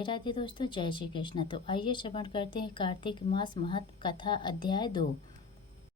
राधे दोस्तों, जय श्री कृष्ण। तो आइए श्रवण करते हैं कार्तिक मास महत्व कथा अध्याय 2।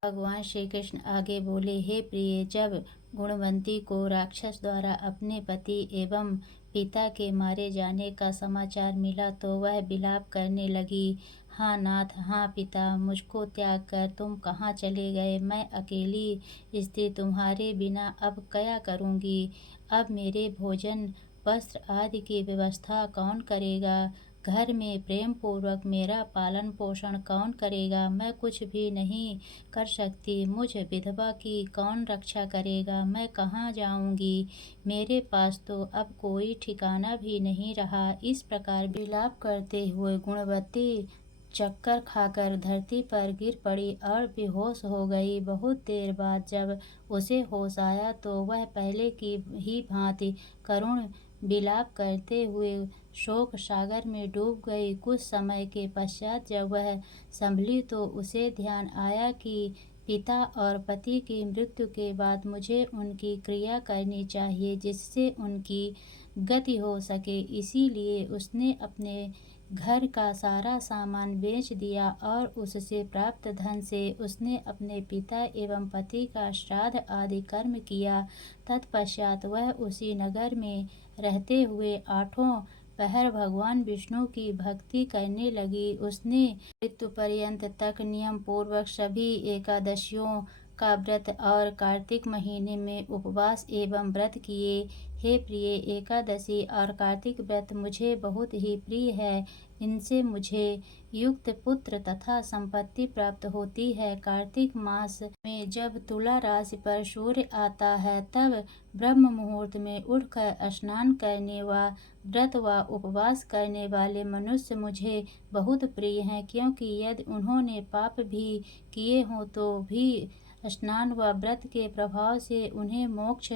भगवान श्री कृष्ण आगे बोले, हे प्रिय, जब गुणवंती को राक्षस द्वारा अपने पति एवं पिता के मारे जाने का समाचार मिला तो वह विलाप करने लगी। हाँ नाथ, हाँ पिता, मुझको त्याग कर तुम कहाँ चले गए? मैं अकेली स्त्री तुम्हारे बिना अब क्या करूँगी? अब मेरे भोजन वस्त्र आदि की व्यवस्था कौन करेगा? घर में प्रेम पूर्वक मेरा पालन पोषण कौन करेगा? मैं कुछ भी नहीं कर सकती। मुझ विधवा की कौन रक्षा करेगा? मैं कहाँ जाऊंगी? मेरे पास तो अब कोई ठिकाना भी नहीं रहा। इस प्रकार विलाप करते हुए गुणवती चक्कर खाकर धरती पर गिर पड़ी और बेहोश हो गई। बहुत देर बाद जब उसे होश आया तो वह पहले की ही भांति करुण विलाप करते हुए शोक सागर में डूब गई। कुछ समय के पश्चात जब वह संभली तो उसे ध्यान आया कि पिता और पति की मृत्यु के बाद मुझे उनकी क्रिया करनी चाहिए जिससे उनकी गति हो सके। इसीलिए उसने अपने घर का सारा सामान बेच दिया और उससे प्राप्त धन से उसने अपने पिता एवं पति का श्राद्ध आदि कर्म किया। तत्पश्चात वह उसी नगर में रहते हुए आठों पहर भगवान विष्णु की भक्ति करने लगी। उसने मृत्यु पर्यंत तक नियम पूर्वक सभी एकादशियों का व्रत और कार्तिक महीने में उपवास एवं व्रत किए। हे प्रिय, एकादशी और कार्तिक व्रत मुझे बहुत ही प्रिय है। इनसे मुझे युक्त पुत्र तथा संपत्ति प्राप्त होती है। कार्तिक मास में जब तुला राशि पर सूर्य आता है तब ब्रह्म मुहूर्त में उठकर स्नान करने व व्रत व उपवास करने वाले मनुष्य मुझे बहुत प्रिय हैं, क्योंकि यदि उन्होंने पाप भी किए हों तो भी स्नान व व्रत के प्रभाव से उन्हें मोक्ष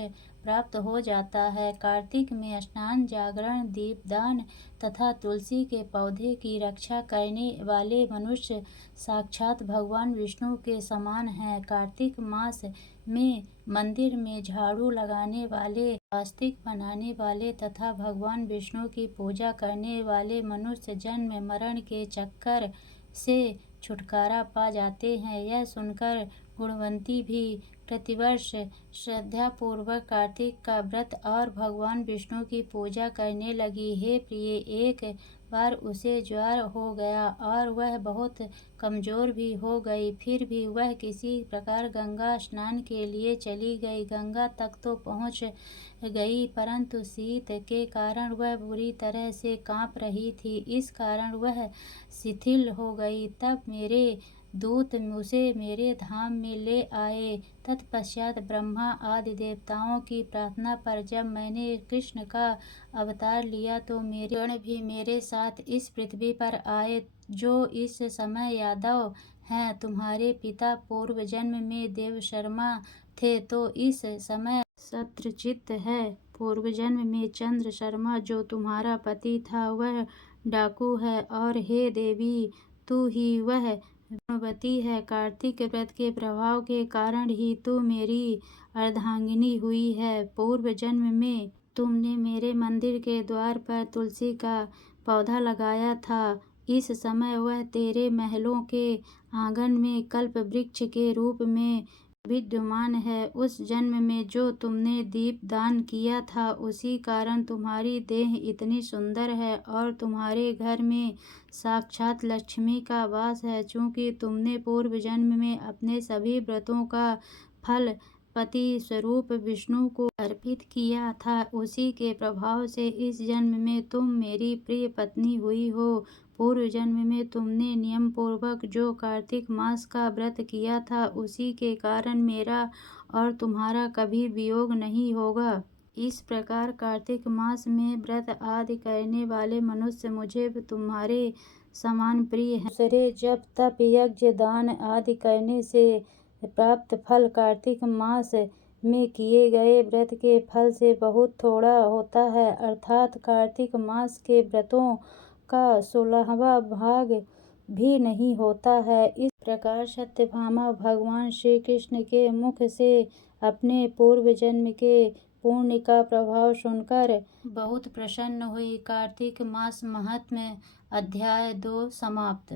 प्राप्त हो जाता है। कार्तिक में स्नान, जागरण, दीपदान तथा तुलसी के पौधे की रक्षा करने वाले मनुष्य साक्षात भगवान विष्णु के समान हैं। कार्तिक मास में मंदिर में झाड़ू लगाने वाले, आस्तिक बनाने वाले तथा भगवान विष्णु की पूजा करने वाले मनुष्य जन्म मरण के चक्कर से छुटकारा पा जाते हैं। यह सुनकर गुणवंती भी प्रतिवर्ष श्रद्धापूर्वक कार्तिक का व्रत और भगवान विष्णु की पूजा करने लगी। हे प्रिय, एक बार उसे ज्वर हो गया और वह बहुत कमजोर भी हो गई। फिर भी वह किसी प्रकार गंगा स्नान के लिए चली गई। गंगा तक तो पहुंच गई परंतु शीत के कारण वह बुरी तरह से कांप रही थी। इस कारण वह शिथिल हो गई। तब मेरे दूत उसे मेरे धाम में ले आए। तत्पश्चात ब्रह्मा आदि देवताओं की प्रार्थना पर जब मैंने कृष्ण का अवतार लिया तो मेरे गण भी मेरे साथ इस पृथ्वी पर आए, जो इस समय यादव हैं। तुम्हारे पिता पूर्व जन्म में देवशर्मा थे तो इस समय शत्रचित्त है। पूर्व जन्म में चंद्र शर्मा जो तुम्हारा पति था वह डाकू है। और हे देवी, तू ही वह गुणवती है। कार्तिक व्रत के प्रभाव के कारण ही तू मेरी अर्धांगिनी हुई है। पूर्व जन्म में तुमने मेरे मंदिर के द्वार पर तुलसी का पौधा लगाया था। इस समय वह तेरे महलों के आंगन में कल्प वृक्ष के रूप में विद्यमान है। उस जन्म में जो तुमने दीप दान किया था उसी कारण तुम्हारी देह इतनी सुंदर है और तुम्हारे घर में साक्षात लक्ष्मी का वास है। चूँकि तुमने पूर्व जन्म में अपने सभी व्रतों का फल पति स्वरूप विष्णु को अर्पित किया था, उसी के प्रभाव से इस जन्म में तुम मेरी प्रिय पत्नी हुई हो। पूर्व जन्म में तुमने नियम पूर्वक जो कार्तिक मास का व्रत किया था उसी के कारण मेरा और तुम्हारा कभी वियोग नहीं होगा। इस प्रकार कार्तिक मास में व्रत आदि करने वाले मनुष्य मुझे तुम्हारे समान प्रिय हैं। दूसरे जब तप, यज्ञ, दान आदि करने से प्राप्त फल कार्तिक मास में किए गए व्रत के फल से बहुत थोड़ा होता है, अर्थात कार्तिक मास के व्रतों का 16वां भाग भी नहीं होता है। इस प्रकार सत्यभामा भगवान श्री कृष्ण के मुख से अपने पूर्व जन्म के पुण्य का प्रभाव सुनकर बहुत प्रसन्न हुई। कार्तिक मास महात्म्य अध्याय 2 समाप्त।